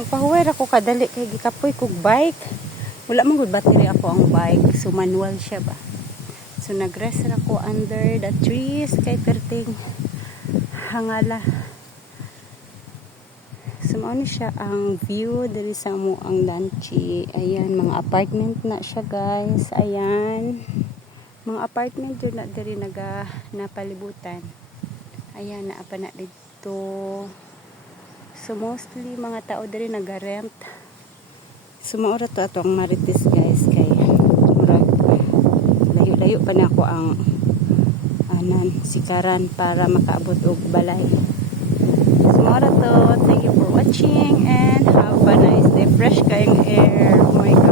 nagpahuway ako kadali kay gikapoy kog bike. Wala man gud battery ako ang bike, so manual siya ba. So nagrest ako under the trees kay perting hangala. So mao ni siya ang view diri sa amo ang Lanchi. Ayan, mga apartment na siya guys. Ayan. Mga apartment yun na diri napalibutan. Ayan, naapa na dito. So mostly mga tao diri naga-rent. So maura to ato ang Marites guys kay murag layo-layo pa na ako ang sikaran para makaabot og balay. So maura to. Thank you for watching and have a nice day. Fresh kayong air. Oh my God.